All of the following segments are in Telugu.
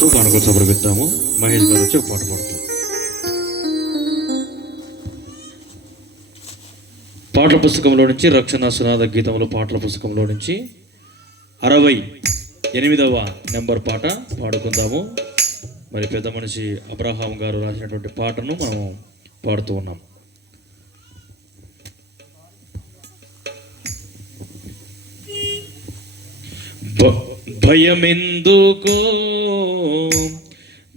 కానుకలు సమర్పిద్దాము. మహేష్ గారు వచ్చి ఒక పాట పాడతాం. పాటల పుస్తకంలో నుంచి రక్షణ సునాద గీతంలో పాటల పుస్తకంలో నుంచి 68వ నెంబర్ పాట పాడుకుందాము. మరి పెద్ద మనిషి అబ్రహాం గారు రాసినటువంటి పాటను మనం పాడుతూ ఉన్నాం. భయమెందుకో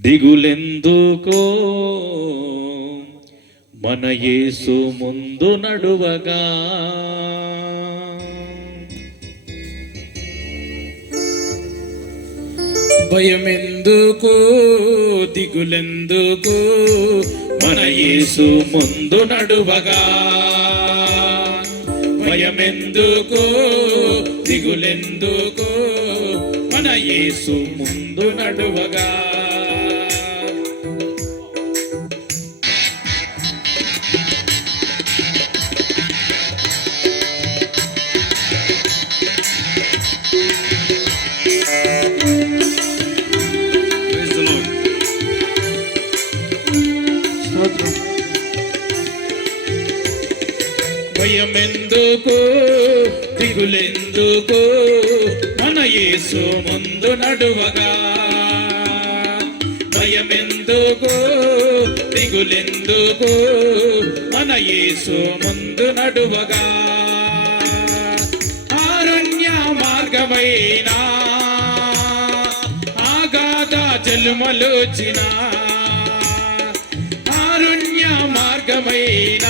దిగులెందుకో మన యేసు ముందు నడువగా, భయమెందుకో దిగులెందుకో మన యేసు ముందు నడువగా, భయమెందుకో దిగులెందుకో మన యేసు ముందు నడువగా. భయమెందుకో దిగులెందుకో మన యేసు ముందు నడువగా, భయమెందుకో దిగులెందుకో మన యేసు ముందు నడువగా. ఆరణ్య మార్గమైన ఆగాధ జలుమలోచిన, ఆరణ్య మార్గమైన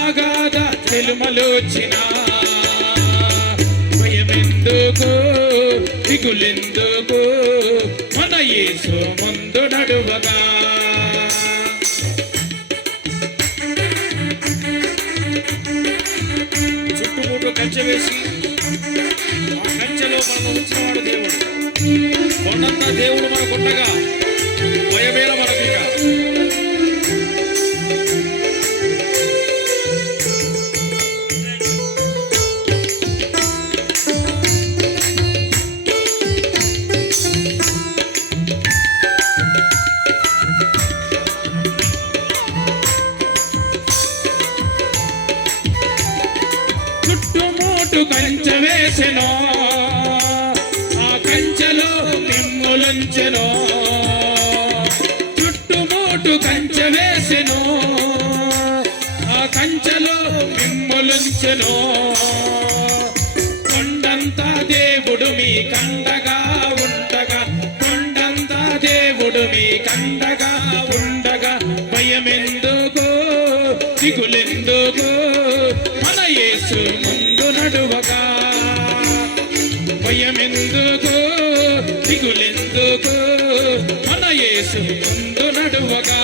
ఆగాధ జలుమలోచిన, భయమెందుకో దిగులెందుకో మన యేసు ముందు నడువగా. చుట్టుముట్టు కంచె వేసి ఆ కంచెలో మనం ఉంచినవాడు దేవుడు. కొండంతా దేవుడు మనకుండగా భయమేల మనకి. చుట్టుముట్టు కంచె వేసెనో ఆ కంచెలో మిమ్ములుంచెనో, చుట్టుముట్టు కంచె వేసెనో ఆ కంచెలో మిమ్ములుంచెనో, కొండంతా దేవుడు మీ కండగా ఉండగా, కొండంతా దేవుడు మీ కండగా ఉండగా, భయమెందుకో దిగులెందుకో మన యేసు ముందు నడువగా, భయమెందుకో దిగులెందుకో మన యేసు ముందు నడువగా.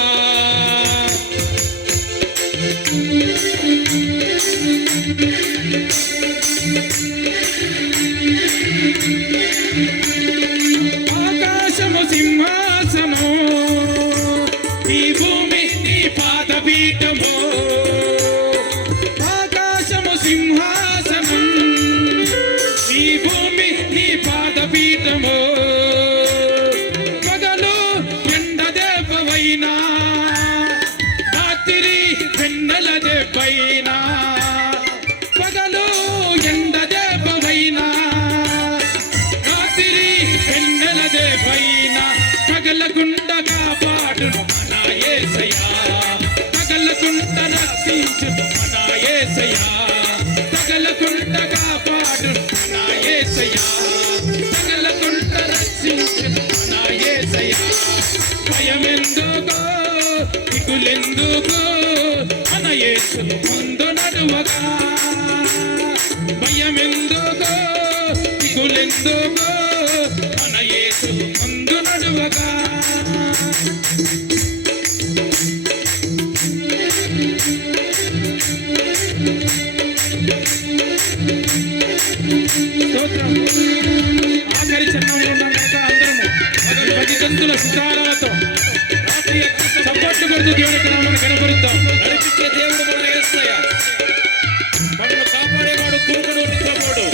ఆకాశము సింహాసనము, ఈ భూమి నీ పాదపీఠము, ఆకాశము సింహాసనం ఈ భూమి నీ పాదపీఠము, పగలు ఎండ దెబ్బవైనా రాత్రి వెన్నెల దెబ్బైనా, పగలు ఎండ దెబ్బవైనా రాత్రి వెన్నెల దెబ్బైనా, పగలకుండగా పాడును మన యేసయ్యా, పగలకుండ రక్షించును మన యేసయ్యా, పగలకుండగా పాడును మన యేసయ్యా, పగలకుండ రక్షించును మన యేసయ్యా. భయమెందుకో దిగులెందుకో మన యేసు ముందు నడువగా, భయమెందుకో దిగులెందుకో మన యేసు ముందు నడువగా. ఆఖరి చరణంలో ఉన్నాం కనుక అందరము 10 గంతుల సితారాలతో రాత్రి చప్పట్లు కొడుతూ దేవుని నామమును కనపరుద్దాం. నడిపించే దేవుడు మన యేసయ్య, మనల్ని కాపాడేవాడు, కురుకుడు నిద్రపోడు.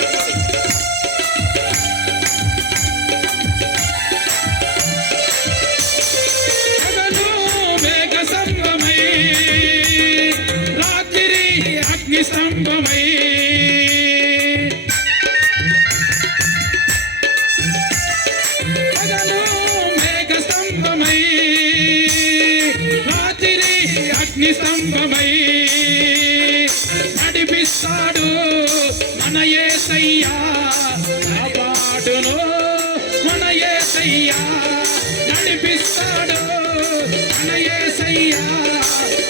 స్తంభమై నడిపిస్తాడు మన యేసయ్యా కాపాడును మన యేసయ్యా నడిపిస్తాడు మన యేసయ్యా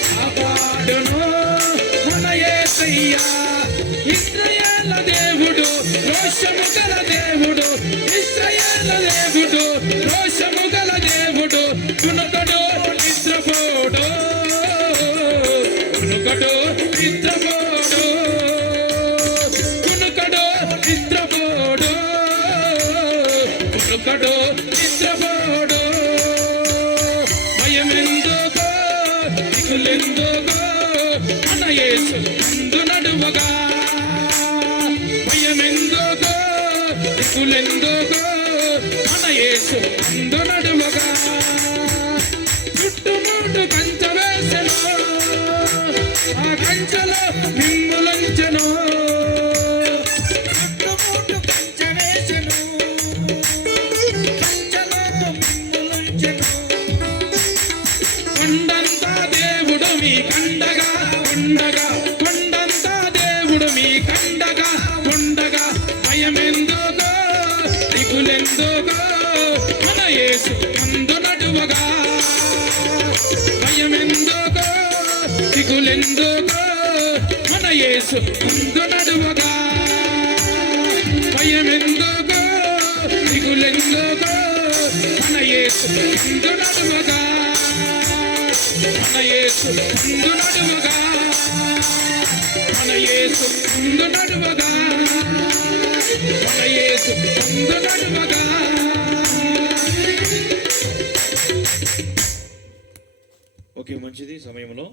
కాపాడును మన యేసయ్యా ఇశ్రాయేలు దేవుడు రోషము గల దేవుడు ఇశ్రాయేలు దేవుడు రోషము గల దేవుడు కునుకడు నిద్రపోడు కునుకడు నిద్రపోడు కునుకడు నిద్రపోడు కునుకడు నిద్రపోడు భయమెందుకో దిగులెందుకో మన యేసు ముందు నడువగా భయమెందుకో దిగులెందుకో మన యేసు ముందు నడువగా చుట్టుముట్టు కంచె వేసెను ఆ కంచెలో మిమ్ములంచెను చుట్టుముట్టు కంచె వేసెను కంచెలో మిమ్ములంచెను కొండంతా దేవుడు మీ కండగా ఉండగా కొండంతా దేవుడు మీ కండగా ఉండగా భయమెందుకో దిగులెందుకో మన యేసు ముందు నడువగా భయమెందుకో దిగులెందుకో మన యేసు ముందు నడువగా భయమెందుకో దిగులెందుకో మన యేసు ముందు నడువగా మన యేసు ముందు నడువగా మన యేసు ముందు నడువగా మన యేసు ముందు నడువగా ఓకే, మంచిది. సమయంలో